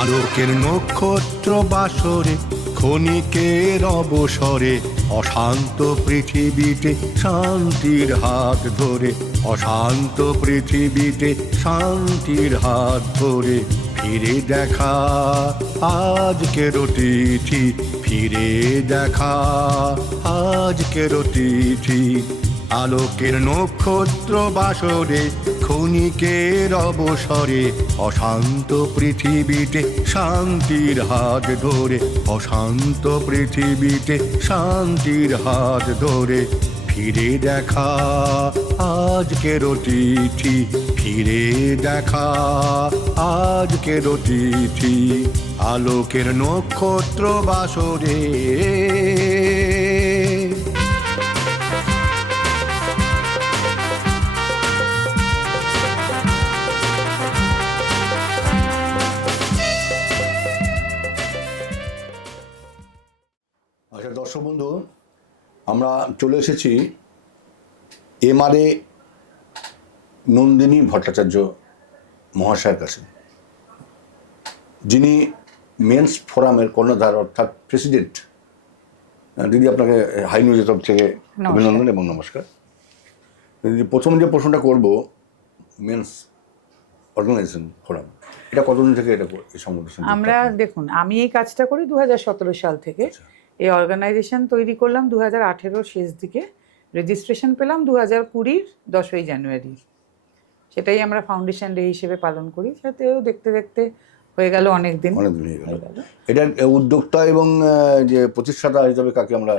আলোকের নক্ষত্র বাসরে ক্ষণিকের অবসরে অশান্ত পৃথিবীতে শান্তির হাত ধরে, অশান্ত পৃথিবীতে শান্তির হাত ধরে ফিরে দেখা আজকের তিথি, ফিরে দেখা আজকের তিথি। আলোকের নক্ষত্র বাসরে ক্ষণিকের অবসরে অশান্ত পৃথিবীতে শান্তির হাত ধরে, অশান্ত পৃথিবীতে শান্তির হাত ধরে ফিরে দেখা আজকের তিথি, ফিরে দেখা আজকের তিথি। আলোকের নক্ষত্র বাসরে। আচ্ছা দর্শক বন্ধু, আমরা চলে এসেছি এমআরএ নন্দিনী ভট্টাচার্য মহাশয়ের কাছে, যিনি মেন্স ফোরামের কর্ণধার অর্থাৎ প্রেসিডেন্ট। দিদি, আপনাকে হাই নিউজের তরফ থেকে অভিনন্দন এবং নমস্কার। দিদি, প্রথম যে প্রশ্নটা করব, মেন্স অর্গানাইজেশন ফোরাম, এটা কতদিন থেকে এটা এই সংগঠন? আমরা দেখুন, আমি এই কাজটা করি 2017 সাল থেকে। এই অর্গানাইজেশন তৈরি করলাম 2018 শেষ দিকে, রেজিস্ট্রেশন পেলাম 2020 10ই জানুয়ারি। সেটাই আমরা ফাউন্ডেশন ডে হিসেবে পালন করি। সাথেও দেখতে দেখতে হয়ে গেল অনেক দিন হয়ে গেল। এটার উদ্যোক্তা এবং যে প্রতিষ্ঠাতা হিসেবে কাকে আমরা?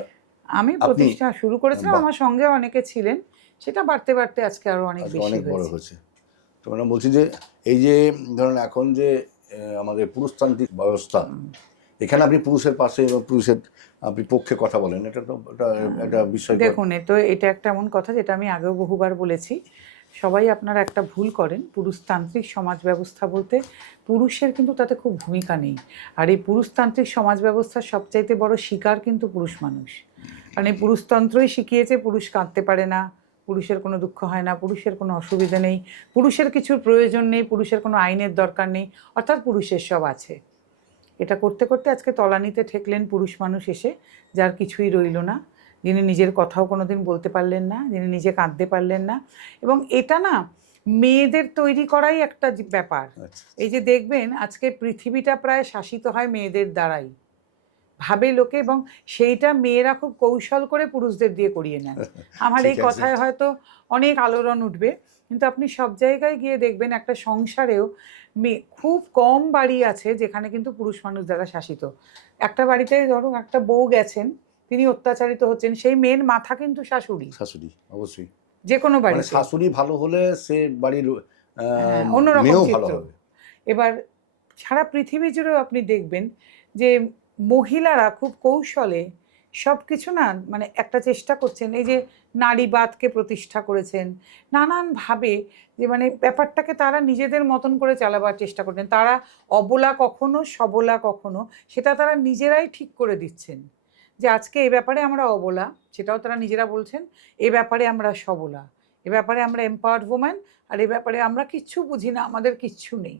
আমি প্রতিষ্ঠা শুরু করেছিলাম, আমার সঙ্গে অনেকে ছিলেন, সেটা বাড়তে বাড়তে আজকে আরো অনেক বড় হয়েছে। তো মানে বলছি যে এই যে ধরুন এখন যে আমাদের পুরুষতান্ত্রিক ব্যবস্থা, এখানে আপনি পুরুষের পাশে এবং পুরুষের আপনি পক্ষে কথা বলেন, এটা তো একটা বিষয়। দেখুন, তো এটা একটা এমন কথা যেটা আমি আগেও বহুবার বলেছি। সবাই আপনারা একটা ভুল করেন, পুরুষতান্ত্রিক সমাজ ব্যবস্থা বলতে পুরুষের কিন্তু তাতে খুব ভূমিকা নেই। আর এই পুরুষতান্ত্রিক সমাজ ব্যবস্থার সবচাইতে বড় শিকার কিন্তু পুরুষ মানুষ। কারণ এই পুরুষতন্ত্রই শিখিয়েছে পুরুষ কাঁদতে পারে না, পুরুষের কোনো দুঃখ হয় না, পুরুষের কোনো অসুবিধা নেই, পুরুষের কিছুর প্রয়োজন নেই, পুরুষের কোনো আইনের দরকার নেই, অর্থাৎ পুরুষের সব আছে। এটা করতে করতে আজকে তলানিতে ঠেকলেন পুরুষ মানুষ এসে, যার কিছুই রইল না, যিনি নিজের কথাও কোনোদিন বলতে পারলেন না, যিনি নিজে কাঁদতে পারলেন না। এবং এটা না মেয়েদের তৈরি করাই একটা ব্যাপার। এই যে দেখবেন আজকে পৃথিবীটা প্রায় শাসিত হয় মেয়েদের দ্বারাই, ভাবে লোকে, এবং সেইটা মেয়েরা খুব কৌশল করে পুরুষদের দিয়ে করিয়ে নেয়। আমার এই কথায় হয়তো অনেক আলোড়ন উঠবে, কিন্তু আপনি সব জায়গায় গিয়ে দেখবেন একটা সংসারেও খুব কম বাড়ি আছে যেখানে কিন্তু পুরুষ মানুষ দ্বারা শাসিত। একটা বাড়িতে ধরুন একটা বউ গেছেন, তিনি অত্যাচারিত হচ্ছেন, সেই মেয়ের মাথা কিন্তু শাশুড়ি। শাশুড়ি অবশ্যই, যে কোনো বাড়ি শাশুড়ি ভালো হলে সে বাড়ির অন্যরকম চিত্র। এবার সারা পৃথিবী জুড়েও আপনি দেখবেন যে মহিলারা খুব কৌশলে সব কিছু না মানে একটা চেষ্টা করছেন। এই যে নারীবাদকে প্রতিষ্ঠা করেছেন নানানভাবে, যে মানে ব্যাপারটাকে তারা নিজেদের মতন করে চালাবার চেষ্টা করছেন। তারা অবলা কখনো সবলা কখনো, সেটা তারা নিজেরাই ঠিক করে দিচ্ছেন যে আজকে এ ব্যাপারে আমরা অবলা, সেটাও তারা নিজেরা বলছেন, এ ব্যাপারে আমরা সবলা, এ ব্যাপারে আমরা এম্পাওয়ার্ড ওম্যান, আর এ ব্যাপারে আমরা কিচ্ছু বুঝি না, আমাদের কিচ্ছু নেই।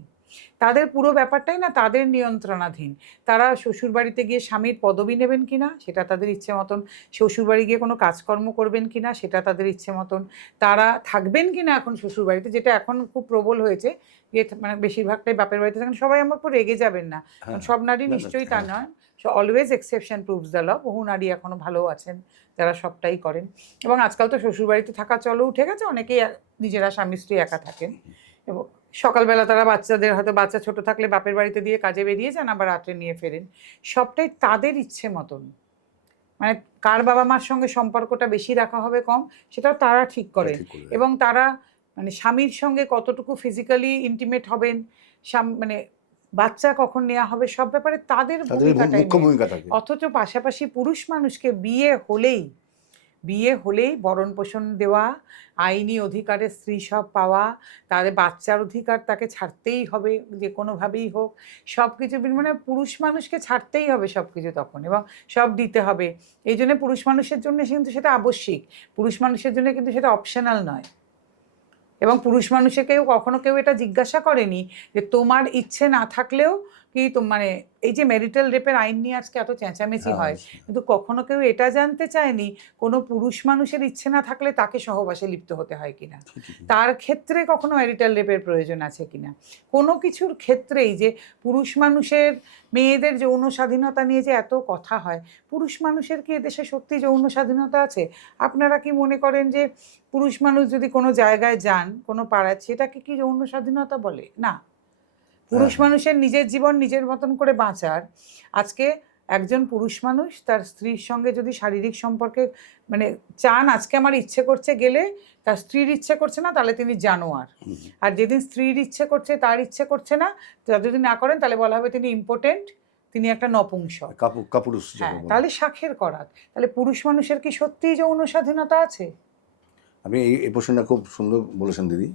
তাদের পুরো ব্যাপারটাই না তাদের নিয়ন্ত্রণাধীন। তারা শ্বশুরবাড়িতে গিয়ে স্বামীর পদবি নেবেন কিনা সেটা তাদের ইচ্ছে মতন, শ্বশুরবাড়ি গিয়ে কোনো কাজকর্ম করবেন কিনা সেটা তাদের ইচ্ছে মতন, তারা থাকবেন কিনা এখন শ্বশুরবাড়িতে, যেটা এখন খুব প্রবল হয়েছে, যে মানে বেশিরভাগটাই বাপের বাড়িতে থাকেন। সবাই আমার উপর রেগে যাবেন না, সব নারী নিশ্চয়ই তা নয়, always exception proves the law. বহু নারী এখনও ভালো আছেন যারা সবটাই করেন। এবং আজকাল তো শ্বশুরবাড়িতে থাকা চলো উঠে গেছে, অনেকেই নিজেরা স্বামী স্ত্রী একা থাকেন, এবং সকালবেলা তারা বাচ্চাদের, হয়তো বাচ্চা ছোট থাকলে বাপের বাড়িতে দিয়ে কাজে বেরিয়ে যান, আবার রাত্রে নিয়ে ফেরেন। সবটাই তাদের ইচ্ছে মতন। মানে কার বাবা মার সঙ্গে সম্পর্কটা বেশি রাখা হবে কম, সেটাও তারা ঠিক করেন। এবং তারা মানে স্বামীর সঙ্গে কতটুকু ফিজিক্যালি ইন্টিমেট হবেন, মানে বাচ্চা কখন নেওয়া হবে, সব ব্যাপারে তাদের ভূমিকা থাকে। অথচ পাশাপাশি পুরুষ মানুষকে বিয়ে হলেই ভরণ পোষণ দেওয়া, আইনি অধিকারে স্ত্রী সব পাওয়া, তাদের বাচ্চার অধিকার তাকে ছাড়তেই হবে যে কোনোভাবেই হোক, সব কিছু মানে পুরুষ মানুষকে ছাড়তেই হবে সব কিছু তখন, এবং সব দিতে হবে। এই জন্য পুরুষ মানুষের জন্য কিন্তু সেটা আবশ্যিক, পুরুষ মানুষের জন্য কিন্তু সেটা অপশনাল নয়। এবং পুরুষ মানুষকে কখনো কেউ এটা জিজ্ঞাসা করেনি যে তোমার ইচ্ছে না থাকলেও কি তো মানে এই যে ম্যারিটাল রেপের আইন নিয়ে আজকে এত চেঁচামেচি হয়, কিন্তু কখনো কেউ এটা জানতে চায়নি কোনো পুরুষ মানুষের ইচ্ছে না থাকলে তাকে সহবাসে লিপ্ত হতে হয় কিনা, তার ক্ষেত্রে কখনো ম্যারিটাল রেপের প্রয়োজন আছে কিনা। কোনো কিছুর ক্ষেত্রেই যে পুরুষ মানুষের মেয়েদের যৌন স্বাধীনতা নিয়ে যে এত কথা হয়, পুরুষ মানুষের কি এদেশে সত্যি যৌন স্বাধীনতা আছে? আপনারা কি মনে করেন যে পুরুষ মানুষ যদি কোনো জায়গায় যান, কোনো পাড়ায়, সেটাকে কি যৌন স্বাধীনতা বলে? না। পুরুষ মানুষের নিজের জীবন নিজের মতন করে বাঁচার, আজকে একজন পুরুষ মানুষ তার স্ত্রীর সঙ্গে যদি শারীরিক সম্পর্কে মানে চান, আজকে আমার ইচ্ছে করছে গেলে, তার স্ত্রীর ইচ্ছে করছে না, তাহলে তিনি জানোয়ার। আর যেদিন স্ত্রীর ইচ্ছে করছে, তার ইচ্ছে করছে না, যদি না করেন তাহলে বলা হবে তিনি ইম্পোর্টেন্ট, তিনি একটা নপুংসক। হ্যাঁ, তাহলে শাখের করাত। তাহলে পুরুষ মানুষের কি সত্যিই যৌন স্বাধীনতা আছে? আপনি এই প্রশ্নটা খুব সুন্দর বলেছেন দিদি।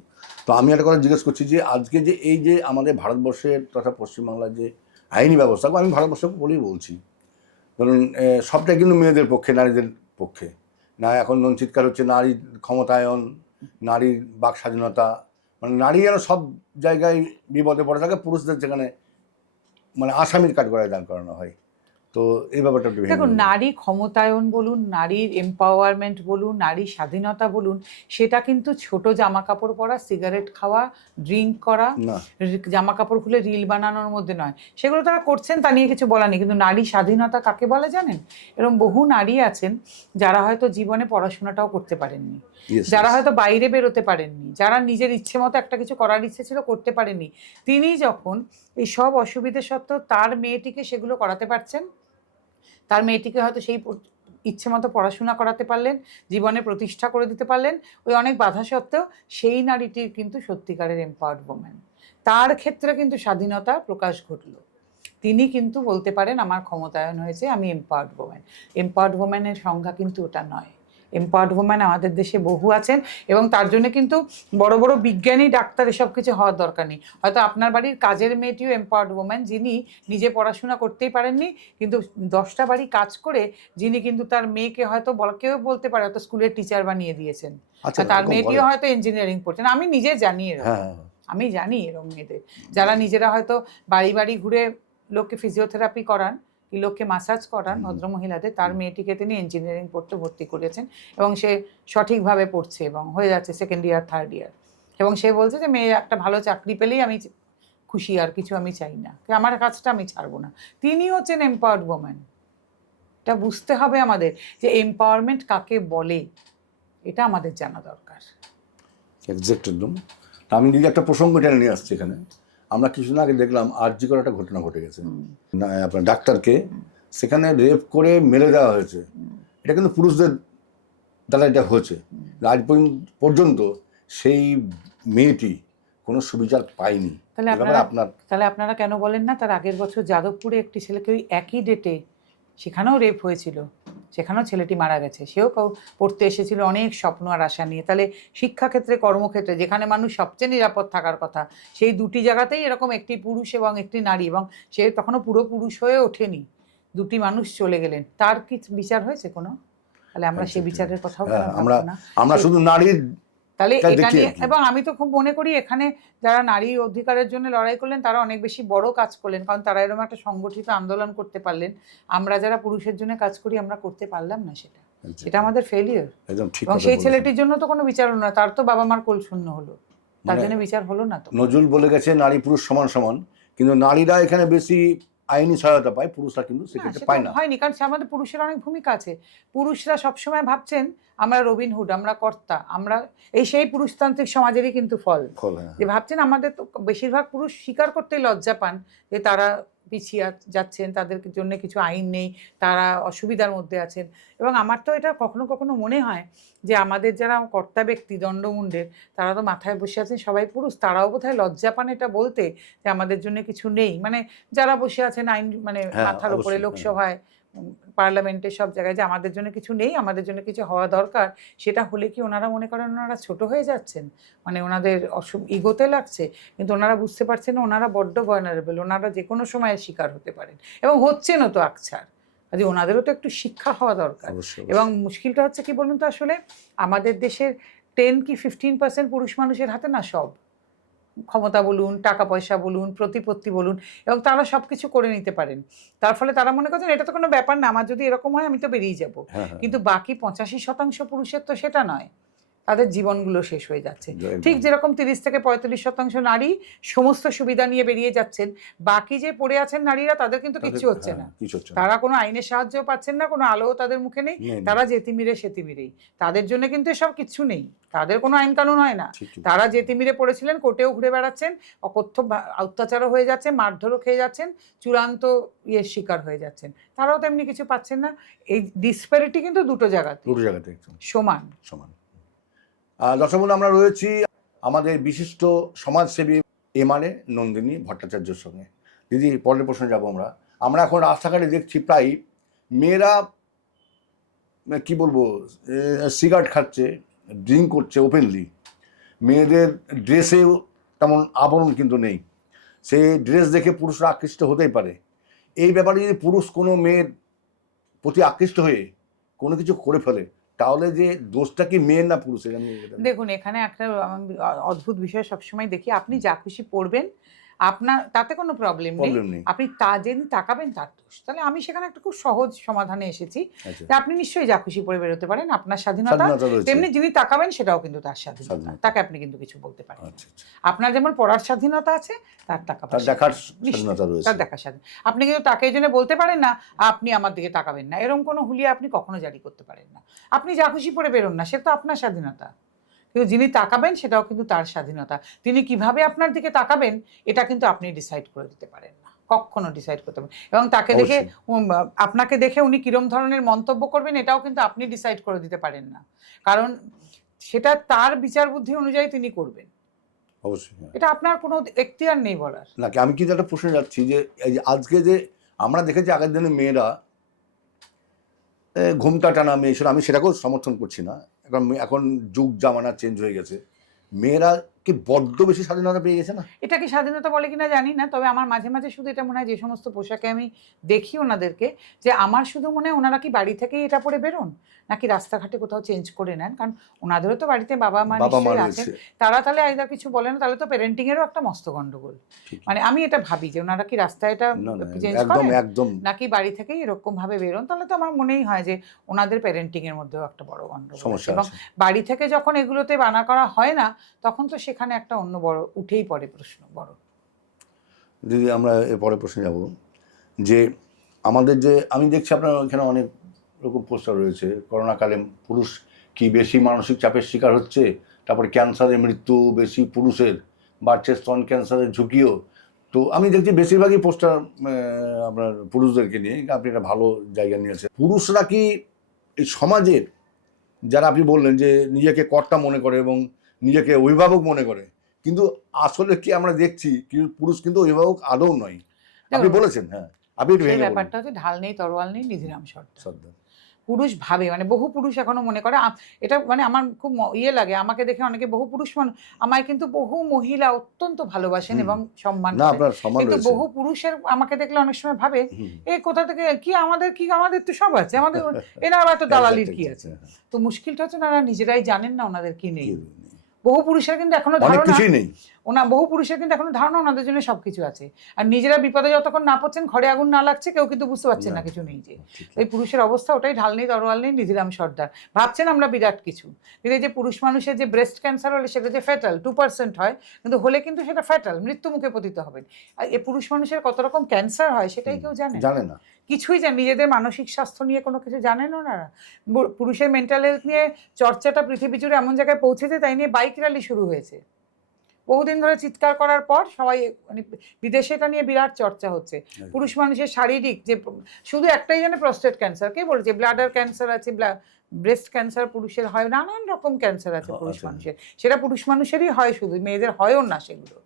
তো আমি একটা কথা জিজ্ঞেস করছি যে আজকে যে এই যে আমাদের ভারতবর্ষের তথা পশ্চিমবাংলার যে আইনি ব্যবস্থা, আমি ভারতবর্ষকে বলেই বলছি, ধরুন সবটাই কিন্তু মেয়েদের পক্ষে, নারীদের পক্ষে না। এখন চিৎকার হচ্ছে নারী ক্ষমতায়ন, নারীর বাক স্বাধীনতা, মানে নারী যেন সব জায়গায় বিপদে পড়ে থাকে, পুরুষদের যেখানে মানে আসামির কাঠগড়ায় দাঁড় করানো হয়। তো এই ব্যাপারটা দেখুন, নারী ক্ষমতায়ন বলুন, নারীর এম্পাওয়ারমেন্ট বলুন, নারী স্বাধীনতা বলুন, সেটা কিন্তু ছোট জামা কাপড় পরা, সিগারেট খাওয়া, ড্রিঙ্ক করা, জামা কাপড় খুলে রিল বানানোর মধ্যে নয়। সেগুলো তারা করছেন, তা নিয়ে কিছু বলা নেই, কিন্তু নারী স্বাধীনতা কাকে বলে জানেন? এরকম বহু নারী আছেন যারা হয়তো জীবনে পড়াশোনাটাও করতে পারেননি, যারা হয়তো বাইরে বেরোতে পারেননি, যারা নিজের ইচ্ছে মতো একটা কিছু করার ইচ্ছে ছিল করতে পারেননি, তিনি যখন এই সব অসুবিধে সত্ত্বেও তার মেয়েটিকে সেগুলো করাতে পারছেন, তার মেয়েটিকে হয়তো সেই ইচ্ছে মতো পড়াশোনা করাতে পারলেন, জীবনে প্রতিষ্ঠা করে দিতে পারলেন, ওই অনেক বাধা সত্ত্বেও, সেই নারীটির কিন্তু সত্যিকারের এম্পাওয়ার্ড ওম্যান। তার ক্ষেত্রে কিন্তু স্বাধীনতার প্রকাশ ঘটল, তিনি কিন্তু বলতে পারেন আমার ক্ষমতায়ন হয়েছে, আমি এম্পাওয়ার্ড ওম্যান। এম্পাওয়ার্ড ওম্যানের সংজ্ঞা কিন্তু ওটা নয়। এম্পাওয়ার্ড ওম্যান আমাদের দেশে বহু আছেন, এবং তার জন্য কিন্তু বড় বড় বিজ্ঞানী, ডাক্তার, এসব কিছু হওয়ার দরকার নেই। হয়তো আপনার বাড়ির কাজের মেয়েটিও এম্পাওয়ার্ড ওম্যান, যিনি নিজে পড়াশোনা করতেই পারেননি, কিন্তু 10টা বাড়ি কাজ করে যিনি কিন্তু তার মেয়েকে হয়তো কেউ বলতে পারে হয়তো স্কুলের টিচার বানিয়ে দিয়েছেন, তার মেয়েটিও হয়তো ইঞ্জিনিয়ারিং পড়ছেন। আমি নিজে জানি এরকম, আমি জানি এরকম মেয়েদের, যারা নিজেরা হয়তো বাড়ি বাড়ি ঘুরে লোককে ফিজিওথেরাপি করান, লোককে মাসাজ করান, ভদ্রমহিলাদের, তার মেয়েটিকে তিনি ইঞ্জিনিয়ারিং পড়তে ভর্তি করেছেন, এবং সে সঠিকভাবে পড়ছে এবং হয়ে যাচ্ছে সেকেন্ড ইয়ার, থার্ড ইয়ার, এবং সে বলছে যে মেয়ে একটা ভালো চাকরি পেলেই আমি খুশি, আর কিছু আমি চাই না, আমার কাজটা আমি ছাড়বো না। তিনি হচ্ছেন এম্পাওয়ার্ড ওম্যান। এটা বুঝতে হবে আমাদের যে এম্পাওয়ারমেন্ট কাকে বলে, এটা আমাদের জানা দরকার। এক্সাক্ট একদম। আমি যদি একটা প্রসঙ্গ টেনে নিয়ে আসছি এখানে, আমরা কিছুদিন আগে দেখলাম আরজি করা একটা ঘটনা ঘটে গেছে, আপনার ডাক্তারকে সেখানে রেপ করে মেরে দেওয়া হয়েছে। এটা কিন্তু পুরুষদের দ্বারা এটা হয়েছে। আজ পর্যন্ত সেই মেয়েটি কোনো সুবিচার পায়নি। তাহলে আপনারা কেন বলেন না তার আগের বছর যাদবপুরে একটি ছেলেকে ওই একই ডেটে, সেখানেও রেপ হয়েছিল, সেখানেও ছেলেটি মারা গেছে, সেও পড়তে এসেছিল অনেক স্বপ্ন আর আশা নিয়ে। তাহলে শিক্ষাক্ষেত্রে, কর্মক্ষেত্রে, যেখানে মানুষ সবচেয়ে নিরাপদ থাকার কথা, সেই দুটি জায়গাতেই এরকম একটি পুরুষ এবং একটি নারী, এবং সে তখনও পুরো পুরুষ হয়ে ওঠেনি, দুটি মানুষ চলে গেলেন, তার কি বিচার হয়েছে কোনো? তাহলে আমরা সেই বিচারের কথাও আমরা শুধু নারীর, তাহলে এটা নিয়ে, এবং আমি তো খুব মনে করি এখানে যারা নারী অধিকারের জন্য লড়াই করলেন তারা অনেক বেশি বড় কাজ করলেন, কারণ তারা এরকম একটা সংগঠিত আন্দোলন করতে পারলেন। আমরা যারা পুরুষের জন্য কাজ করি আমরা করতে পারলাম না, সেটা আমাদের ফেলিয়ার। এবং সেই ছেলেটির জন্য তো কোনো বিচার হলো না, তার তো বাবা মার কোল শূন্য হলো, তার জন্য বিচার হলো না। তো নজরুল বলে গেছে নারী পুরুষ সমান সমান, কিন্তু নারীরা এখানে বেশি আইনি সহায়তা পায়, পুরুষরা কিন্তু সেক্ষেত্রে পায় না। হয়নি, কারণ আমাদের পুরুষের অনেক ভূমিকা আছে। পুরুষরা সবসময় ভাবছেন আমরা রবিনহুড, আমরা কর্তা, আমরা সেই পুরুষতান্ত্রিক সমাজেরই কিন্তু ফল, যে ভাবছেন আমাদের তো বেশিরভাগ পুরুষ স্বীকার করতেই লজ্জা পান যে তারা পিছিয়ে যাচ্ছেন, তাদের জন্য কিছু আইন নেই, তারা অসুবিধার মধ্যে আছেন। এবং আমার তো এটা কখনো কখনো মনে হয় যে আমাদের যারা কর্তা ব্যক্তি, দণ্ডমুণ্ডের, তারা তো মাথায় বসে আছেন সবাই পুরুষ, তারাও বোধহয় লজ্জা পান এটা বলতে যে আমাদের জন্য কিছু নেই। মানে যারা বসে আছেন আইন মানে মাথার উপরে, লোকসভায়, পার্লামেন্টে, সব জায়গায়, যে আমাদের জন্য কিছু নেই, আমাদের জন্য কিছু হওয়া দরকার, সেটা হলে কি ওনারা মনে করেন ওনারা ছোট হয়ে যাচ্ছেন, মানে ওনাদের ইগোতে লাগছে? কিন্তু ওনারা বুঝতে পারছেন না ওনারা বড্ড ভলনারেবল, ওনারা যে কোনো সময় শিকার হতে পারেন, এবং হচ্ছেনও তো আকছার। কাজে ওনাদেরও তো একটু শিক্ষা হওয়া দরকার। এবং মুশকিলটা হচ্ছে কি বলুন তো, আসলে আমাদের দেশের 10 কি 15% পুরুষ মানুষের হাতে না সব, ক্ষমতা বলুন, টাকা পয়সা বলুন, প্রতিপত্তি বলুন, এবং তারা সব কিছু করে নিতে পারেন। তার ফলে তারা মনে করছেন এটা তো কোনো ব্যাপার না, আমার যদি এরকম হয় আমি তো বেরিয়ে যাব। হ্যাঁ, হ্যাঁ, কিন্তু বাকি 85% পুরুষের তো সেটা নয়, তাদের জীবনগুলো শেষ হয়ে যাচ্ছে। একদম। ঠিক যেরকম 30 থেকে 35% নারী সমস্ত সুবিধা নিয়ে বেরিয়ে যাচ্ছেন, বাকি যে পড়ে আছেন নারীরা তাদের কিন্তু কিচ্ছু হচ্ছে না। কিছু হচ্ছে না। তারা কোনো আইনের সাহায্য পাচ্ছেন না, কোনো আলোও তাদের মুখে নেই, নেই, নেই। তারা যেতিমিরে সেতিমিরেই। তাদের জন্য কিন্তু এসব কিচ্ছু নেই, তাদের কোনো আইন কানুন হয় না। ঠিকই। তারা যেতিমিরে পড়েছিলেন, কোর্টেও ঘুরে বেড়াচ্ছেন, অকথ্য অত্যাচারও হয়ে যাচ্ছে, মারধরও খেয়ে যাচ্ছেন, চূড়ান্ত ইয়ের শিকার হয়ে যাচ্ছেন। তারাও তেমনি কিছু পাচ্ছেন না। এই ডিসপ্যারিটি কিন্তু দুটো জায়গাতে দুটো জায়গাতে একদম সমান সমান। দর্শক বন্ধু, আমরা রয়েছি আমাদের বিশিষ্ট সমাজসেবী এমআরএ নন্দিনী ভট্টাচার্যের সঙ্গে। দিদি, পরের প্রশ্নে যাবো আমরা। আমরা এখন রাস্তাঘাটে দেখছি প্রায় মেয়েরা কি বলবো, সিগারেট খাচ্ছে, ড্রিঙ্ক করছে ওপেনলি। মেয়েদের ড্রেসেও তেমন আবরণ কিন্তু নেই, সেই ড্রেস দেখে পুরুষরা আকৃষ্ট হতেই পারে। এই ব্যাপারে যদি পুরুষ কোনো মেয়ের প্রতি আকৃষ্ট হয়ে কোনো কিছু করে ফেলে, তাহলে যে দোষটা কি মেয়ের না পুরুষের? আমি দেখুন, এখানে একটা অদ্ভুত বিষয় সবসময় দেখি, আপনি যা খুশি পড়বেন, আপনার তাতে কোনো প্রবলেম নেই, আপনি তা যেদিন তাকাবেন তার দোষ। তাহলে আমি সেখানে একটা খুব সহজ সমাধানে এসেছি যে আপনি নিশ্চয়ই যা খুশি পড়ে বেরোতে পারেন, আপনার স্বাধীনতা, তেমনি যিনি তাকাবেন সেটাও কিন্তু তার স্বাধীনতা, তাকে আপনি কিন্তু কিছু বলতে পারেন। আপনার যেমন পড়ার স্বাধীনতা আছে, তার দেখার স্বাধীনতা রয়েছে, তার দেখার স্বাধীনতা। আপনি কিন্তু তাকে এই জন্য বলতে পারেন না আপনি আমার দিকে তাকাবেন না, এরকম কোনো হুলিয়া আপনি কখনো জারি করতে পারেন না। আপনি যা খুশি পড়ে বেরোন না, সেটা তো আপনার স্বাধীনতা, কিন্তু যিনি তাকাবেন সেটাও কিন্তু তার স্বাধীনতা। তিনি কিভাবে আপনার দিকে তাকাবেন এটা কিন্তু আপনি ডিসাইড করে দিতে পারেন না, কখনো ডিসাইড করতে পারেন। এবং তাকে দেখে আপনাকে দেখে উনি কিরম ধরনের মন্তব্য করবেন এটাও কিন্তু আপনি ডিসাইড করে দিতে পারেন না, কারণ সেটা তার বিচার বুদ্ধি অনুযায়ী তিনি করবেন। অবশ্যই এটা আপনার কোনো এখতিয়ার নেই বলার। না, আমি কিন্তু একটা প্রশ্নে যাচ্ছি যে এই যে আজকে যে আমরা দেখেছি আগের দিনে মেয়েরা ঘুমটা টানা মেয়ে, আমি সেটাকেও সমর্থন করছি না, এখন যুগ জামানা চেঞ্জ হয়ে গেছে, মেয়েরা কি বড্ড বেশি স্বাধীনতা পেয়ে গেছে না? এটা কি স্বাধীনতা বলে কিনা জানি না, তবে আমার মাঝে মাঝে শুধু এটা মনে হয়, যে সমস্ত পোশাকে আমি দেখি ওনাদেরকে, যে আমার শুধু মনে হয় ওনারা কি বাড়ি থেকেই এটা পরে বেরোন, নাকি রাস্তাঘাটে কোথাও চেঞ্জ করে নেন, কারণ ওনাদেরও তো বাড়িতে বাবা মা নিশ্চয়ই আছেন, তারা তাহলে আইদার কিছু বলে না, তাহলে তো প্যারেন্টিং এরও একটা মস্ত গন্ডগোল। মানে আমি এটা ভাবি যে ওনারা কি রাস্তায় এটা চেঞ্জ করেন নাকি বাড়ি থেকেই এরকম ভাবে বেরোন, তাহলে তো আমার মনেই হয় যে ওনাদের প্যারেন্টিং এর মধ্যেও একটা বড় গন্ডগোল। এবং বাড়ি থেকে যখন এগুলোতে বানা করা হয় না, তখন তো সেখানে একটা অন্য বড় উঠেই পড়ে প্রশ্ন বড়। দিদি, আমরা এর পরের প্রশ্নে যাব যে আমাদের যে আমি দেখছি আপনার এখানে অনেক রকম পোস্টার রয়েছে, করোনাকালে পুরুষ কি বেশি মানসিক চাপের শিকার হচ্ছে, তারপরে ক্যান্সারের মৃত্যু বেশি পুরুষের, বাড়ছে স্তন ক্যান্সারের ঝুঁকিও। তো আমি দেখছি বেশিরভাগই পোস্টার আপনার পুরুষদেরকে নিয়ে, আপনি একটা ভালো জায়গা নিয়েছেন। পুরুষরা কি এই সমাজের, যারা আপনি বললেন যে নিজেকে কর্তা মনে করে এবং নিজেকে অভিভাবক মনে করে, কিন্তু আসলে কি আমরা দেখছি কিন্তু পুরুষ কিন্তু অভিভাবক আদৌ নয়, আপনি বলেছেন। হ্যাঁ, আপনি ব্যাপারটা হচ্ছে ঢাল নেই তরোয়াল নেই নিধিরাম সর্দার। পুরুষ ভাবে, মানে বহু পুরুষ এখনো মনে করে, এটা মানে আমার খুব ইয়ে লাগে, আমাকে দেখে অনেকে বহু পুরুষ আমায় কিন্তু বহু মহিলা অত্যন্ত ভালোবাসেন এবং সম্মান করেন, কিন্তু বহু পুরুষের আমাকে দেখলে অনেক সময় ভাবে এই কোথা থেকে কি আমাদের তো সব আছে, আমাদের এনার এত দালালির কি আছে। তো মুশকিলটা হচ্ছে ওনারা নিজেরাই জানেন না ওনাদের কি নেই। বহু পুরুষের কিন্তু এখনো ধারণা বহু পুরুষের কিন্তু এখনো ধারণা ওনাদের জন্য সবকিছু আছে, আর নিজেরা বিপদে যতক্ষণ না পড়ছেন, ঘরে আগুন না লাগছে, কেউ কিন্তু বুঝতে পারছেন না কিছু নেই। যে এই পুরুষের অবস্থা ওটাই, ঢাল নেই তরোয়াল নেই নিধিরাম সর্দার। ভাবছেন আমরা বিরাট কিছু, কিন্তু এই যে পুরুষ মানুষের যে ব্রেস্ট ক্যান্সার হলে সেটা যে ফ্যাটাল 2% হয়, কিন্তু হলে কিন্তু সেটা ফ্যাটাল, মৃত্যু মুখে পতিত হবেন। আর এই পুরুষ মানুষের কত রকম ক্যান্সার হয় সেটাই কেউ জানে না, কিছুই জানে, নিজেদের মানসিক স্বাস্থ্য নিয়ে কোনো কিছু জানেন ওনারা। পুরুষের মেন্টাল হেলথ নিয়ে চর্চাটা পৃথিবী জুড়ে এমন জায়গায় পৌঁছেছে, তাই নিয়ে বাইক র্যালি শুরু হয়েছে বহুদিন ধরে, চিৎকার করার পর সবাই, মানে বিদেশে এটা নিয়ে বিরাট চর্চা হচ্ছে। পুরুষ মানুষের শারীরিক যে, শুধু একটাই জানে প্রস্টেট ক্যান্সার, কে বলেছে ব্লাডার ক্যান্সার আছে, ব্রেস্ট ক্যান্সার পুরুষের হয়, নানান রকম ক্যান্সার আছে পুরুষ মানুষের, সেটা পুরুষ মানুষেরই হয়, শুধু মেয়েদের হয়ও না সেগুলো।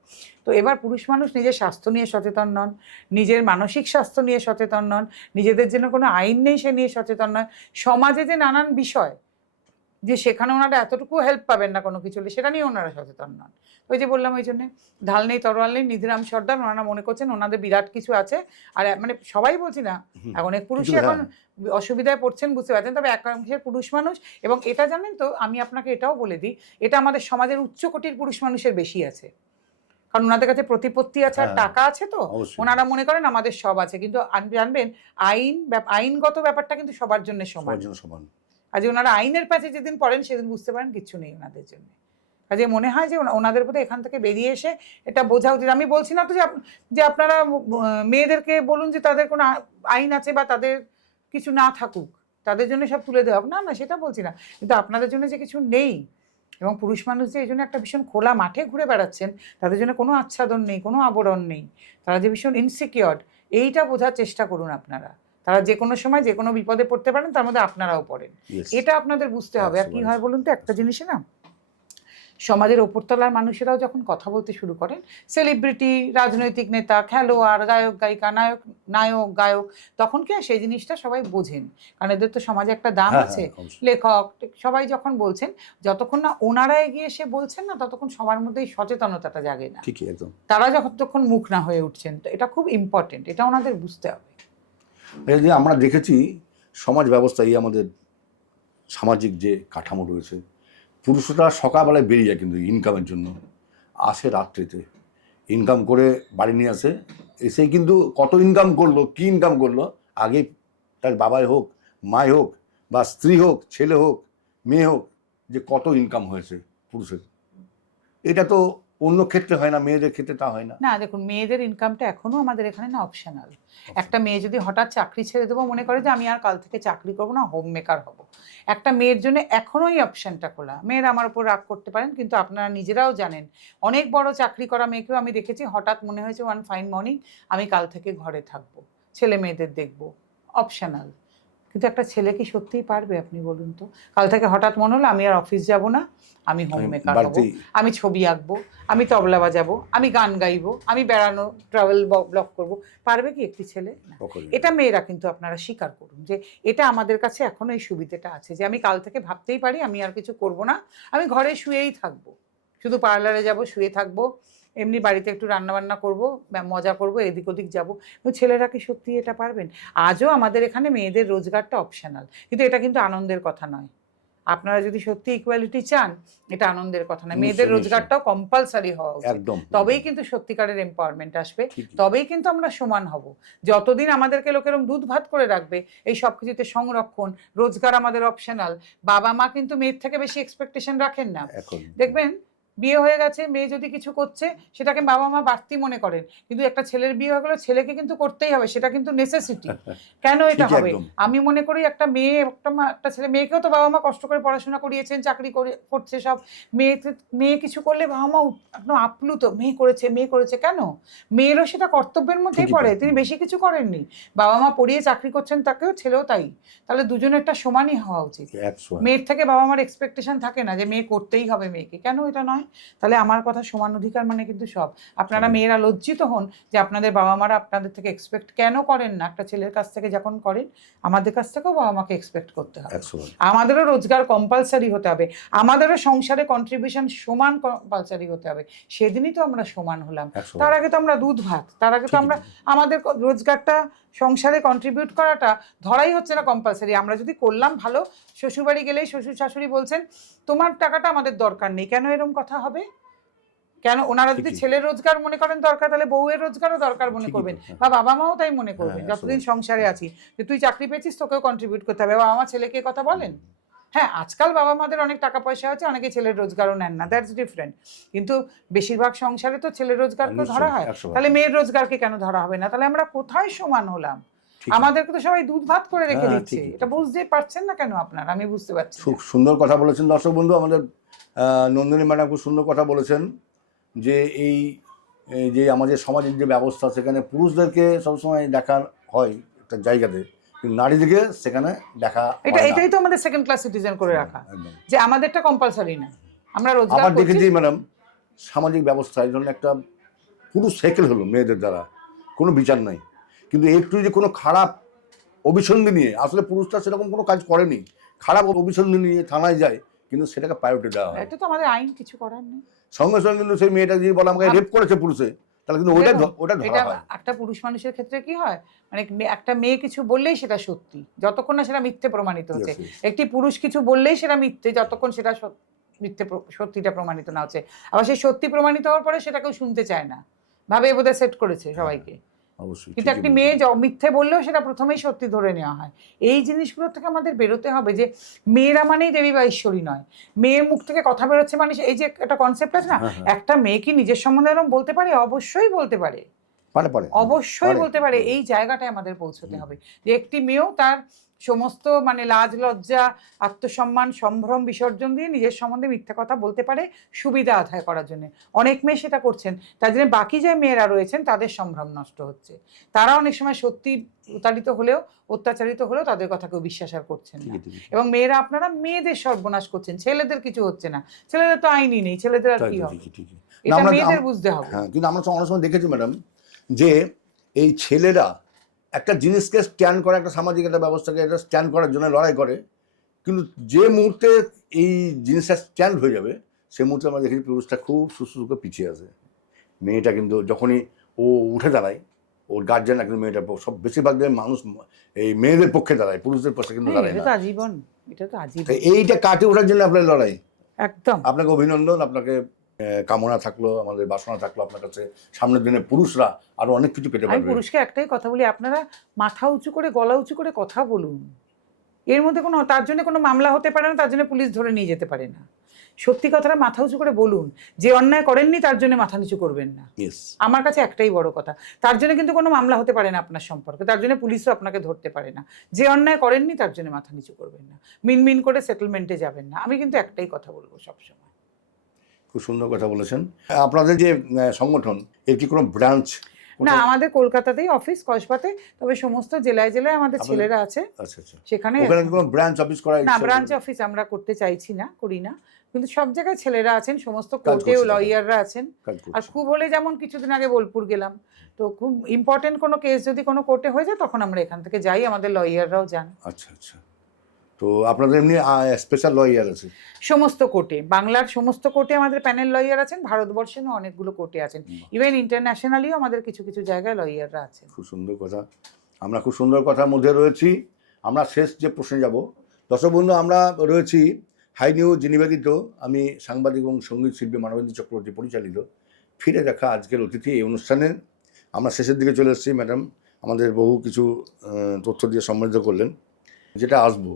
তো এবার পুরুষ মানুষ নিজের স্বাস্থ্য নিয়ে সচেতন নন, নিজের মানসিক স্বাস্থ্য নিয়ে সচেতন নন, নিজেদের জন্য কোনো আইন নেই সে নিয়ে সচেতন নয়, সমাজে যে নানান বিষয় যে সেখানে ওনারা এতটুকু হেল্প পাবেন না কোনো কিছু হলে, সেটা নিয়ে ওনারা সচেতন নন। ওই যে বললাম, ওই জন্যে ঢাল নেই তরোয়াল নেই নিধিরাম সর্দার, ওনারা মনে করছেন ওনাদের বিরাট কিছু আছে। আর মানে সবাই বলছি না, এখন এক পুরুষই এখন অসুবিধায় পড়ছেন বুঝতে পারছেন, তবে একাংশের পুরুষ মানুষ, এবং এটা জানেন তো, আমি আপনাকে এটাও বলে দিই, এটা আমাদের সমাজের উচ্চকোটির পুরুষ মানুষের বেশি আছে। কারণ ওনাদের কাছে প্রতিপত্তি আছে আর হ্যাঁ, টাকা আছে, তো অবশ্যই। ওনারা মনে করেন আমাদের সব আছে, কিন্তু জানবেন আইনগত ব্যাপারটা কিন্তু সবার জন্য সমান। সবার জন্য সমান। আজ ওনারা আইনের পাশে যেদিন পড়েন সেদিন বুঝতে পারেন কিচ্ছু নেই ওনাদের জন্য। কাজে মনে হয় যে ওনাদের বোধহয় এখান থেকে বেরিয়ে এসে এটা বোঝা উচিত। আমি বলছি না তো যে আপনারা মেয়েদেরকে বলুন যে তাদের কোনো আইন আছে বা তাদের কিছু না থাকুক, তাদের জন্য সব তুলে দেওয়া, না না সেটা বলছি না, কিন্তু আপনাদের জন্য যে কিছু নেই, এবং পুরুষ মানুষ যে এই জন্য একটা ভীষণ খোলা মাঠে ঘুরে বেড়াচ্ছেন, তাদের জন্য কোনো আচ্ছাদন নেই, কোনো আবরণ নেই, তারা যে ভীষণ ইনসিকিওর, এইটা বোঝার চেষ্টা করুন আপনারা। তারা যে কোনো সময় যে কোনো বিপদে পড়তে পারেন, তার মধ্যে আপনারাও পড়েন, এটা আপনাদের বুঝতে হবে। আর কি হয় বলুন তো, একটা জিনিসে না, সমাজের ওপরতলার মানুষেরাও যখন কথা বলতে শুরু করেন, সেলিব্রিটি, রাজনৈতিক নেতা, খেলোয়াড়, গায়ক গায়িকা, নায়ক গায়ক, তখন কি সেই জিনিসটা সবাই বোঝেন, কারণ এদের তো সমাজে একটা দাম আছে। লেখক সবাই যখন বলছেন, যতক্ষণ না ওনারা এগিয়ে এসে বলছেন না, ততক্ষণ সবার মধ্যে এই সচেতনতাটা জাগে না। ঠিকই, একদম। তারা যতক্ষণ মুখ না হয়ে উঠছেন, তো এটা খুব ইম্পর্টেন্ট, এটা ওনাদের বুঝতে হবে। এই যে আমরা দেখেছি সমাজ ব্যবস্থায় আমাদের সামাজিক যে কাঠামো রয়েছে, পুরুষরা সকালবেলায় বেরিয়ে যায় কিন্তু ইনকামের জন্য, আসে রাত্রিতে, ইনকাম করে বাড়ি নিয়ে আসে, এসে কিন্তু কত ইনকাম করলো, কি ইনকাম করলো, আগে তার বাবাই হোক, মাই হোক, বা স্ত্রী হোক, ছেলে হোক, মেয়ে হোক, যে কত ইনকাম হয়েছে পুরুষের। এটা তো অন্য ক্ষেত্রে হয় না, মেয়েদের ক্ষেত্রে তা হয় না। না দেখুন, মেয়েদের ইনকামটা এখনো আমাদের এখানে না অপশনাল। একটা মেয়ে যদি হঠাৎ চাকরি ছেড়ে দেবো, মনে করে যে আমি আর কাল থেকে চাকরি করবো না, হোম মেকার হব, একটা মেয়ের জন্য এখনোই অপশনটা খোলা। মেয়েরা আমার উপর রাগ করতে পারেন, কিন্তু আপনারা নিজেরাও জানেন, অনেক বড় চাকরি করা মেয়েকেও আমি দেখেছি হঠাৎ মনে হয়েছে ওয়ান ফাইন মর্নিং আমি কাল থেকে ঘরে থাকবো, ছেলে মেয়েদের দেখবো, অপশনাল। কিন্তু একটা ছেলে কি সত্যিই পারবে আপনি বলুন তো? কাল থেকে হঠাৎ মনে হলো আমি আর অফিস যাব না, আমি হোম মেকার হব, আমি ছবি আঁকবো, আমি তবলা বাজাবো, আমি গান গাইবো, আমি বেড়ানো ট্রাভেল ব্লগ করব, পারবে কি একটি ছেলে? এটা মেয়েরা কিন্তু আপনারা স্বীকার করুন যে এটা আমাদের কাছে এখনো এই সুবিধাটা আছে, যে আমি কাল থেকে ভাবতেই পারি আমি আর কিছু করব না, আমি ঘরে শুয়েই থাকবো, শুধু পার্লারে যাব, শুয়ে থাকবো, এমনি বাড়িতে একটু রান্নাবান্না করব, মজা করব, এদিক ওদিক যাবো। ছেলেরা কি সত্যি এটা পারবেন? আজও আমাদের এখানে মেয়েদের রোজগারটা অপশনাল, কিন্তু এটা কিন্তু আনন্দের কথা নয়। আপনারা যদি সত্যি ইকুয়ালিটি চান, এটা আনন্দের কথা নয়, মেয়েদের রোজগারটাও কম্পালসারি হওয়া উচিত, তবেই কিন্তু সত্যিকারের এম্পাওয়ারমেন্ট আসবে, তবেই কিন্তু আমরা সমান হব। যতদিন আমাদেরকে লোকেরম দুধ ভাত করে রাখবে, এই সব কিছুতে সংরক্ষণ, রোজগার আমাদের অপশনাল, বাবা মা কিন্তু মেয়ের থেকে বেশি এক্সপেকটেশন রাখেন না। দেখবেন বিয়ে হয়ে গেছে, মেয়ে যদি কিছু করছে সেটাকে বাবা মা বাড়তি মনে করেন, কিন্তু একটা ছেলের বিয়ে হয়ে গেলে ছেলেকে কিন্তু করতেই হবে, সেটা কিন্তু নেসেসিটি। কেন এটা হবে? আমি মনে করি একটা মেয়ে, একটা ছেলে, মেয়েকেও তো বাবা মা কষ্ট করে পড়াশোনা করিয়েছেন, চাকরি করছে সব, মেয়ে কিছু করলে বাবা মা একদম আপ্লুত, মেয়ে করেছে কেন? মেয়েরও সেটা কর্তব্যের মধ্যেই পড়ে, তিনি বেশি কিছু করেননি, বাবা মা পড়িয়ে চাকরি করছেন, তাকেও ছেলেও তাই, তাহলে দুজনের একটা সমানই হওয়া উচিত। মেয়ের থেকে বাবা মার এক্সপেকটেশন থাকে না যে মেয়ে করতেই হবে মেয়েকে, কেন এটা নয়? তাহলে আমার কথা সমান অধিকার মানে কিন্তু সব। আপনারা মেয়েরা লজ্জিত হন যে আপনাদের বাবা মারা আপনাদের থেকে এক্সপেক্ট কেন করেন না, একটা ছেলের কাছ থেকে যখন করেন, আমাদের কাছ থেকেও বাবা মাকে এক্সপেক্ট করতে হবে, আমাদেরও রোজগার কম্পালসারি হতে হবে, আমাদেরও সংসারে কন্ট্রিবিউশন সমান কম্পালসারি হতে হবে, সেদিনই তো আমরা সমান হলাম। তার আগে তো আমরা দুধ ভাত, তার আগে তো আমরা আমাদের রোজগারটা সংসারে কন্ট্রিবিউট করাটা ধরাই হচ্ছে না কম্পালসারি। আমরা যদি করলাম ভালো, শ্বশুরবাড়ি গেলেই শ্বশুর শাশুড়ি বলছেন তোমার টাকাটা আমাদের দরকার নেই, কেন এরকম কথা হবে? কেন? ওনারা যদি ছেলের রোজগার মনে করেন দরকার, তাহলে বউয়ের রোজগারও দরকার মনে করবেন, বা বাবা মাও তাই মনে করবেন যতদিন সংসারে আছি, যে তুই চাকরি পেয়েছিস তোকেও কন্ট্রিবিউট করতে হবে। বাবা মা ছেলেকে কথা বলেন? হ্যাঁ, আজকাল বাবা মাদের অনেক টাকা পয়সা আছে, অনেকে ছেলের রোজগারও নেন না, দ্যাটস ডিফারেন্ট, কিন্তু বেশিরভাগ সংসারে তো ছেলের রোজগারকে ধরা হয়, তাহলে মেয়ের রোজগারকে কেন ধরা হবে না? তাহলে আমরা কোথায় সমান হলাম? আমাদেরকে তো সবাই দুধ ভাত করে রেখে দিচ্ছে, এটা বুঝতেই পারছেন না কেন আপনারা? আমি বুঝতে পারছি। খুব সুন্দর কথা বলেছেন দর্শক বন্ধু, আমাদের নন্দিনী ম্যাডাম খুব সুন্দর কথা বলেছেন, যে এই যে আমাদের সমাজের যে ব্যবস্থা, সেখানে পুরুষদেরকে সবসময় দেখা হয় একটা জায়গাতে, কিন্তু নারীদেরকে সেখানে দেখা এটাই তো আমাদের সেকেন্ড ক্লাস সিটিজেন করে রাখা, যে আমাদেরটা কম্পালসারি না, আমরা রোজগার আবার দেখেছি ম্যাডাম সামাজিক ব্যবস্থা এই ধরনের একটা পুরো সাইকেল হলো, মেয়েদের দ্বারা কোনো বিচার নাই, কিন্তু একটু যে কোনো খারাপ অভিসন্ধি নিয়ে, আসলে পুরুষরা সেরকম কোনো কাজ করেনি, খারাপ অভিসন্ধি নিয়ে থানায় যায়, কিন্তু সেটাকে প্রায়োরিটি দেওয়া হয়। এটা তো আমাদের আইন কিছু করার নেই। সঙ্গে সঙ্গে কিন্তু সেই মেয়েটা যদি বলে আমাকে রেপ করেছে পুরুষে, তাহলে কিন্তু ওটা ধরা হয়। একটা পুরুষ মানুষের ক্ষেত্রে কি হয়, মানে একটা মেয়ে কিছু বললেই সেটা সত্যি, যতক্ষণ না সেটা মিথ্যে প্রমাণিত হচ্ছে। একটি পুরুষ কিছু বললেই সেটা মিথ্যে, যতক্ষণ সেটা সত্যিটা প্রমাণিত না হচ্ছে। আবার সেই সত্যি প্রমাণিত হওয়ার পরে সেটা কেউ শুনতে চায় না, ভাবে বোধহয় সেট করেছে সবাইকে। অবশ্যই। কিন্তু একটি মেয়ে মিথ্যে বললেও সেটা প্রথমেই সত্যি ধরে নেওয়া হয়। এই জিনিসগুলো থেকে আমাদের বেরোতে হবে, যে মেয়েরা মানেই দেবী বা ঈশ্বরী নয়। মেয়ের মুখ থেকে কথা বেরোচ্ছে মানে, এই যে একটা কনসেপ্ট আছে না, একটা মেয়ে কি নিজের সম্বন্ধে এরকম বলতে পারে? অবশ্যই বলতে পারে, অবশ্যই বলতে পারে। এই জায়গাটায় আমাদের পৌঁছতে হবে যে একটি মেয়েও তার সমস্ত মানে লাজ লজ্জা আত্মসম্মান সম্ভ্রম বিসর্জন দিয়ে নিজের সম্বন্ধে মিথ্যা কথা বলতে পারে সুবিধা আদায় করার জন্য। অনেক মেয়ে সেটা করছেন, তার জন্য বাকি যে মেয়েরা রয়েছেন তাদের সম্ভ্রম নষ্ট হচ্ছে। তারা অনেক সময় সত্যি প্রতারিত হলেও অত্যাচারিত হলেও তাদের কথা কেউ বিশ্বাস আর করছেন না। এবং মেয়েরা আপনারা মেয়েদের সর্বনাশ করছেন, ছেলেদের কিছু হচ্ছে না। ছেলেদের তো আইনই নেই, ছেলেদের আর কি হবে? এটা মেয়েদের বুঝতে হবে। কিন্তু আমরা অনেক সময় দেখেছি ম্যাডাম যে এই ছেলেরা একটা জিনিসকে স্ট্যান্ড করে, একটা সামাজিক একটা ব্যবস্থাকে এটা স্ট্যান্ড করার জন্য লড়াই করে, কিন্তু যে মুহূর্তে এই জিনিসটা স্ট্যান্ড হয়ে যাবে সেই মুহূর্তে আমরা দেখেছি পুরুষটা খুব সুস্থ পিছিয়ে আসে। মেয়েটা কিন্তু যখনই ও উঠে দাঁড়ায়, ওর গার্জেনরা কিন্তু মেয়েটা সব বেশিরভাগ মানুষ এই মেয়েদের পক্ষে দাঁড়ায়, পুরুষদের পক্ষে কিন্তু দাঁড়ায় না। আজীবন এটা তো আজীবন এইটা কাটে ওঠার জন্য আপনার লড়াই। একদম আপনাকে অভিনন্দন, আপনাকে কামনা থাকলো, আমাদের বাসনা থাকলো আপনার কাছে সামনের দিনে পুরুষরা আরো অনেক কিছু পেতে পারবে। আমি পুরুষকে একটাই কথা বলি, আপনারা মাথা উঁচু করে গলা উঁচু করে কথা বলুন। এর মধ্যে কোনো তার জন্য কোনো মামলা হতে পারে না, তার জন্য পুলিশ ধরে নিয়ে যেতে পারে না। সত্যি কথাটা মাথা উঁচু করে বলুন। যে অন্যায় করেননি তার জন্য মাথা নিচু করবেন না। আমার কাছে একটাই বড় কথা, তার জন্য কিন্তু কোনো মামলা হতে পারে না আপনার সম্পর্কে, তার জন্য পুলিশও আপনাকে ধরতে পারে না। যে অন্যায় করেননি তার জন্য মাথা নিচু করবেন না, মিনমিন করে সেটেলমেন্টে যাবেন না। আমি কিন্তু একটাই কথা বলবো সবসময়। খুব সুন্দর কথা বলেছেন। আপনাদের যে সংগঠন, এর কি কোনো ব্রাঞ্চ? না, আমাদের কলকাতাতেই অফিস, কসবাতে, তবে সমস্ত জেলায় জেলায় আমাদের ছেলেরা আছে। আচ্ছা আচ্ছা। সেখানে কোনো ব্রাঞ্চ অফিস করা? না, ব্রাঞ্চ অফিস আমরা করতে চাইছি না, করি না। কিন্তু সব জায়গায় ছেলেরা আছেন, সমস্ত কোর্টেও লয়াররা আছেন। আর খুব হলে যেমন কিছুদিন আগে বোলপুর গেলাম, তো খুব ইম্পর্টেন্ট কোনো কেস যদি কোনো কোর্টে হয়ে যায় তখন আমরা এখান থেকে যাই, আমাদের লয়াররাও যান। আচ্ছা আচ্ছা। তো আপনাদের এমনি স্পেশাল লয়ার আছে? সমস্ত কোর্টে, বাংলার সমস্ত কোর্টে আমাদের প্যানেল লয়ার আছেন, ভারতবর্ষেও অনেকগুলো কোর্টে আছেন, ইভেন ইন্টারন্যাশনালিও আমাদের কিছু কিছু জায়গায় লয়াররা আছেন। খুব সুন্দর কথা, আমরা খুব সুন্দর কথার মধ্যে রয়েছি। আমরা শেষ যে প্রশ্নে যাব, দর্শক বন্ধু, আমরা রয়েছি হাই নিউজ নিবেদিত, আমি সাংবাদিক এবং সঙ্গীত শিল্পী মানবেন্দ্র চক্রবর্তী পরিচালিত ফিরে দেখা আজকের অতিথি এই অনুষ্ঠানে। আমরা শেষের দিকে চলে এসেছি। ম্যাডাম আমাদের বহু কিছু তথ্য দিয়ে সমৃদ্ধ করলেন। যেটা আসবো,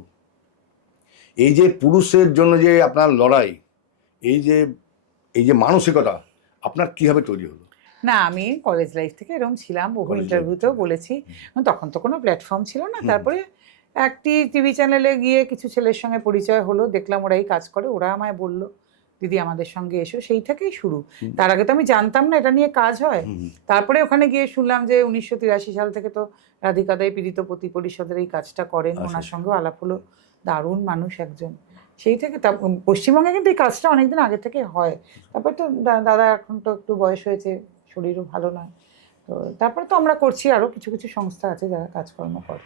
এই যে পুরুষের জন্য যে আপনার লড়াই, এই যে মানসিকতা আপনার কীভাবে তৈরি হলো? না, আমি কলেজ লাইফ থেকে এরকম ছিলাম, বহু ইন্টারভিউতেও বলেছি। তখন তো কোনো প্ল্যাটফর্ম ছিল না। তারপরে একটি টিভি চ্যানেলে গিয়ে কিছু ছেলের সঙ্গে পরিচয় হলো, দেখলাম ওরাই কাজ করে, ওরা আমায় বললো দিদি আমাদের সঙ্গে এসো, সেই থেকেই শুরু। তার আগে তো আমি জানতাম না এটা নিয়ে কাজ হয়। তারপরে ওখানে গিয়ে শুনলাম যে 1983 সাল থেকে তো রাধিকা দাই পীড়িত পতি পরিষদের এই কাজটা করেন, ওনার সঙ্গেও আলাপ হলো। দারুণ মানুষ একজন। সেই থেকে পশ্চিমবঙ্গে কিন্তু এই কাজটা অনেকদিন আগে থেকে হয়। তারপর তো দাদা এখন তো একটু বয়স হয়েছে, শরীরও ভালো নয়, তো তারপরে তো আমরা করছি। আরও কিছু কিছু সংস্থা আছে যারা কাজকর্ম করে,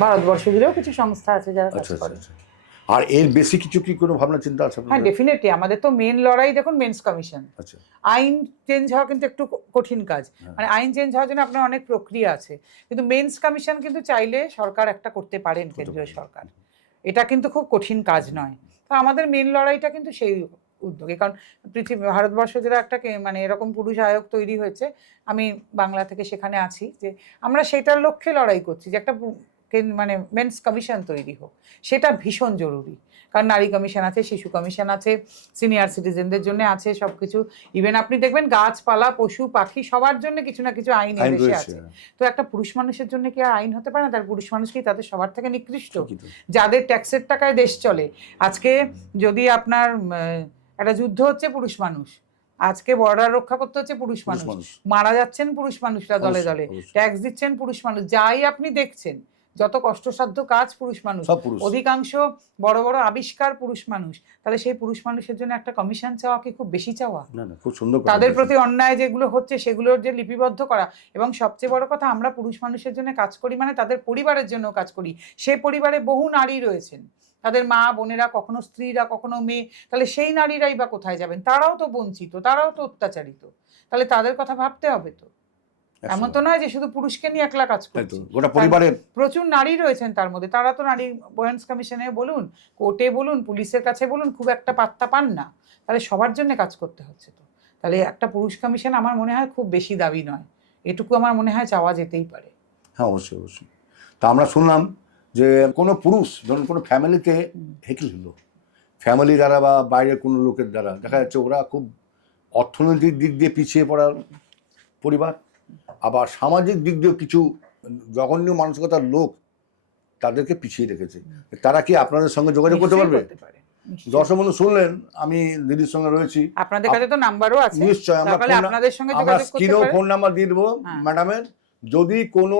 ভারতবর্ষ জুড়েও কিছু সংস্থা আছে যারা কাজ করে। আর এর বেশি কিছু কি কোনো ভাবনা চিন্তা আছে? হ্যাঁ, ডেফিনেটলি। আমাদের তো মেন লড়াই দেখুন মেন্স কমিশন। আইন চেঞ্জ হওয়া কিন্তু একটু কঠিন কাজ, মানে আইন চেঞ্জ হওয়ার জন্য আপনার অনেক প্রক্রিয়া আছে, কিন্তু মেন্স কমিশন কিন্তু চাইলে সরকার একটা করতে পারেন, কেন্দ্রীয় সরকার। এটা কিন্তু খুব কঠিন কাজ নয়। তো আমাদের মেন লড়াইটা কিন্তু সেই উদ্যোগে, কারণ ভারতবর্ষ যেটা একটা মানে এরকম পুরুষ আয়োগ তৈরি হয়েছে, আমি বাংলা থেকে সেখানে আছি, যে আমরা সেটার লক্ষ্যে লড়াই করছি যে একটা মানে মেন্স কমিশন তৈরি হোক। সেটা ভীষণ জরুরি, কারণ নারী কমিশন আছে, শিশু কমিশন আছে, সিনিয়র সিটিজেনদের জন্য আছে, সব কিছু। ইভেন আপনি দেখবেন গাছপালা পশু পাখি সবার জন্য কিছু না কিছু আইন এদেশে আছে। তো একটা পুরুষ মানুষের জন্য কি আর আইন হতে পারে না? তার পুরুষ মানুষ কি তাদের সবার থেকে নিকৃষ্ট? যাদের ট্যাক্সের টাকায় দেশ চলে, আজকে যদি আপনার একটা যুদ্ধ হচ্ছে পুরুষ মানুষ, আজকে বর্ডার রক্ষা করতে হচ্ছে পুরুষ মানুষ, মারা যাচ্ছেন পুরুষ মানুষরা দলে দলে, ট্যাক্স দিচ্ছেন পুরুষ মানুষ, যাই আপনি দেখছেন যত কষ্টসাধ্য কাজ পুরুষ মানুষ, অধিকাংশ বড় বড় আবিষ্কার পুরুষ মানুষ। তাহলে সেই পুরুষ মানুষের জন্য একটা কমিশন চাওয়া কি খুব বেশি চাওয়া? খুব সুন্দর। তাদের প্রতি অন্যায় যেগুলো হচ্ছে সেগুলোর যে লিপিবদ্ধ করা, এবং সবচেয়ে বড় কথা, আমরা পুরুষ মানুষের জন্য কাজ করি মানে তাদের পরিবারের জন্য কাজ করি। সে পরিবারে বহু নারী রয়েছেন, তাদের মা বোনেরা, কখনো স্ত্রীরা, কখনো মেয়ে। তাহলে সেই নারীরাই বা কোথায় যাবেন? তারাও তো বঞ্চিত, তারাও তো অত্যাচারিত। তাহলে তাদের কথা ভাবতে হবে তো। এমন তো নয় যে শুধু পুরুষকে নিয়ে একলা কাজ তাই তো, করছে, গোটা পরিবারের প্রচুর নারী রয়েছেন তার মধ্যে। তারা তো নারী ওমেন্স কমিশনে বলুন, কোর্টে বলুন, পুলিশের কাছে বলুন, খুব একটা পাত্তা পান না। তাহলে সবার জন্য কাজ করতে হচ্ছে। তো তাহলে একটা পুরুষ কমিশন আমার মনে হয় খুব বেশি দাবি নয়, এটুকু আমার মনে হয় চাওয়া যেতেই পারে। হ্যাঁ, অবশ্যই অবশ্যই। তা আমরা শুনলাম যে কোনো পুরুষ ধরুন কোনো ফ্যামিলিতে হেকিল হলো, ফ্যামিলি দ্বারা বা বাইরের কোনো লোকের দ্বারা, দেখা যাচ্ছে ওরা খুব অর্থনৈতিক দিক দিয়ে পিছিয়ে পড়ার পরিবার, আবার সামাজিক দিক দিয়েও কিছু জঘন্য মানসিকতার লোক তাদেরকে পিছিয়ে রেখেছে। তারা কি আপনাদের সঙ্গে যোগাযোগ করতে পারবে? দর্শক বন্ধু শুনলেন, আমি দিদির সঙ্গে রয়েছি, আপনাদের কাছে তো নাম্বারও আছে, নিশ্চয়ই আপনাদের সঙ্গে আমরা যোগাযোগ করতে স্ক্রিনেও পারেন। ফোন নাম্বার দিয়ে দেবো ম্যাডামের। যদি কোনো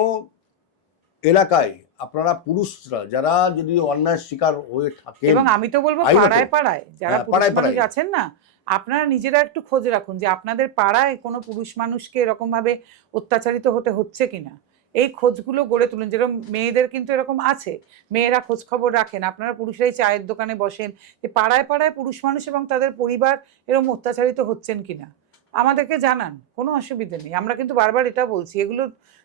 এলাকায় আপনারা পুরুষরা যারা যদি অন্যায় শিকার হয়ে থাকেন, এবং আমি তো বলবো পাড়ায় পাড়ায় যারা পুরুষ মানুষ আছেন না, আপনারা নিজেরা একটু খোঁজ রাখুন যে আপনাদের পাড়ায় কোনো পুরুষ মানুষকে এরকম ভাবে অত্যাচারিত হতে হচ্ছে কিনা। এই খোঁজগুলো গড়ে তুলুন। যেরকম মেয়েদের কিন্তু এরকম আছে, মেয়েরা খোঁজ খবর রাখেন, আপনারা পুরুষরাই চায়ের দোকানে বসেন, যে পাড়ায় পাড়ায় পুরুষ মানুষ এবং তাদের পরিবার এরকম অত্যাচারিত হচ্ছেন কিনা আমাদেরকে জানান, কোনো অসুবিধা নেই। আমরা কিন্তু বারবার এটা বলছি, এগুলো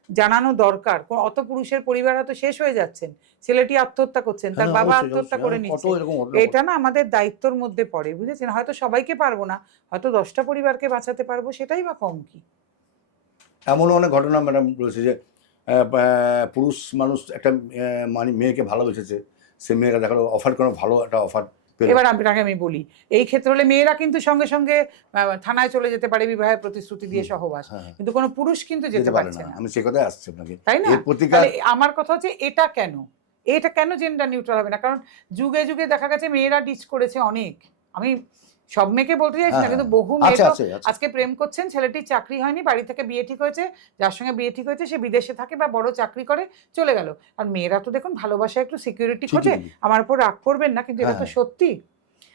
জানানো দরকার। অত পুরুষের পরিবার হয়তো শেষ হয়ে যাচ্ছেন, ছেলেটি আত্মহত্যা করছেন, তার বাবা আত্মহত্যা করে নিচ্ছে, এটা না আমাদের দায়িত্বর মধ্যে পড়ে, বুঝেছেন? হয়তো সবাইকে পারবো না, হয়তো 10টা পরিবারকে বাঁচাতে পারবো, সেটাই বা কম কি। এমন অনেক ঘটনা ম্যাডাম রয়েছে যে পুরুষ মানুষ একটা মেয়েকে ভালোবেসেছে, সে মেয়েরা দেখালো অফার কোনো ভালো একটা অফার। এবার আপনাকে আমি বলি, এই ক্ষেত্রে হলে মেয়েরা কিন্তু সঙ্গে সঙ্গে থানায় চলে যেতে পারে বিবাহের প্রতিশ্রুতি দিয়ে সহবাস, কিন্তু কোনো পুরুষ কিন্তু যেতে পারছে না। আমি সে কথাই আসছি আপনাকে, তাই না? আমার কথা হচ্ছে এটা কেন জেন্ডার নিউট্রাল হবে না? কারণ যুগে যুগে দেখা গেছে মেয়েরা ডিচ করেছে অনেক। আমি সব মেয়েকে বলতে চাইছি না, কিন্তু বহু মেয়ে আজকে প্রেম করছেন, ছেলেটির চাকরি হয়নি, বাড়ি থেকে বিয়ে ঠিক হয়েছে, যার সঙ্গে বিয়ে ঠিক হয়েছে সে বিদেশে থাকে বা বড় চাকরি করে, চলে গেল। আর মেয়েরা তো দেখুন ভালোবাসা একটু সিকিউরিটি খোঁজে, আমার উপর রাগ করবেন না, কিন্তু এটা তো সত্যি।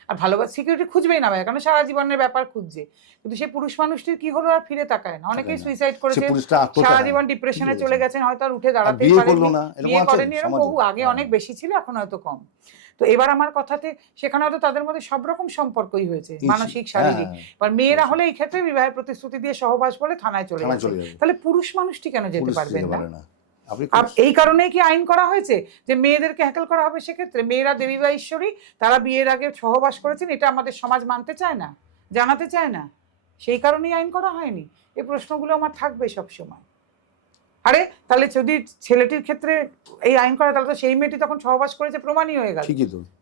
আর ভালোবাসা সিকিউরিটি খুঁজবেই না ভাই, কারণ সারা জীবনের ব্যাপার খুঁজছে, কিন্তু সেই পুরুষ মানুষটির কি হলো আর ফিরে তাকায় না। অনেকেই সুইসাইড করেছে, সারা জীবন ডিপ্রেশনে চলে গেছেন, হয়তো আর উঠে দাঁড়াতেই পারেনি, বিয়ে করেনি, এরকম বহু। আগে অনেক বেশি ছিল, এখন হয়তো কম। তো এবার আমার কথাতে সেখানে হয়তো তাদের মধ্যে সব রকম সম্পর্কই হয়েছে, মানসিক শারীরিক। এবার মেয়েরা হলে এই ক্ষেত্রে বিবাহের প্রতিশ্রুতি দিয়ে সহবাস বলে থানায় চলে যাচ্ছে, তাহলে পুরুষ মানুষটি কেন যেতে পারবেন না? এই কারণেই কি আইন করা হয়েছে যে মেয়েদেরকে হ্যাকেল করা হবে? সেক্ষেত্রে মেয়েরা দেবী বা ঈশ্বরী, তারা বিয়ের আগে সহবাস করেছেন, এটা আমাদের সমাজ মানতে চায় না, জানাতে চায় না, সেই কারণেই আইন করা হয়নি। এই প্রশ্নগুলো আমার থাকবে সব সময়। আরে তাহলে যদি ছেলেটির ক্ষেত্রে এই আইন করা, তাহলে তো সেই মেয়েটি তখন সহবাস করেছে প্রমাণই হয়ে গেল,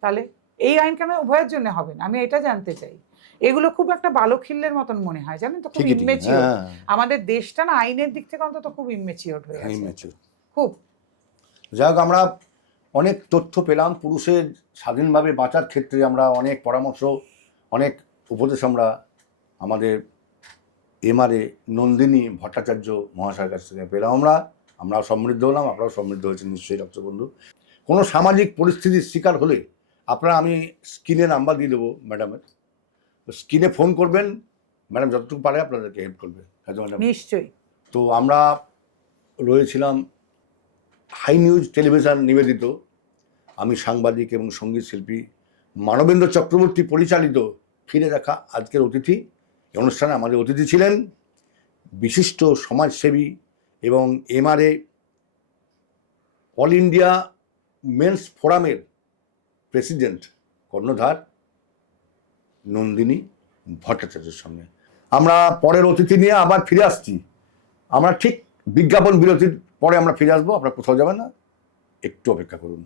তাহলে এই আইন কেন উভয়ের জন্য হবে না? আমি এটা জানতে চাই। এগুলো খুব একটা ভালো খিল্লের মতন মনে হয়, জানেন তো, খুব ইমেচিওর। আমাদের দেশটা না আইনের দিক থেকে অন্তত খুব ইমেচিওর হয়ে গেছে, খুব। যাই হোক, আমরা অনেক তথ্য পেলাম পুরুষের স্বাধীনভাবে বাঁচার ক্ষেত্রে। আমরা অনেক পরামর্শ, অনেক উপদেশ আমরা আমাদের এমআরএ নন্দিনী ভট্টাচার্য মহাশয়ের কাছ থেকে পেলাম। আমরাও সমৃদ্ধ হলাম, আপনারাও সমৃদ্ধ হয়েছেন নিশ্চয়ই দর্শক বন্ধু। কোনো সামাজিক পরিস্থিতির শিকার হলে আপনারা, আমি স্ক্রিনে নাম্বার দিয়ে দেবো ম্যাডামের, স্ক্রিনে ফোন করবেন, ম্যাডাম যতটুকু পারে আপনাদেরকে হেল্প করবে। নিশ্চয়ই। তো আমরা রয়েছিলাম হাই নিউজ টেলিভিশন নিবেদিত, আমি সাংবাদিক এবং সঙ্গীত শিল্পী মানবেন্দ্র চক্রবর্তী পরিচালিত ফিরে দেখা আজকের অতিথি। এই অনুষ্ঠানে আমাদের অতিথি ছিলেন বিশিষ্ট সমাজসেবী এবং এমআরএ অল ইন্ডিয়া মেন্স ফোরামের প্রেসিডেন্ট কর্ণধার নন্দিনী ভট্টাচার্যের সঙ্গে। আমরা পরের অতিথি নিয়ে আবার ফিরে আসছি। আমরা ঠিক বিজ্ঞাপন বিরতির পরে আমরা ফিরে আসবো, আপনারা কোথাও যাবেন না, একটু অপেক্ষা করুন।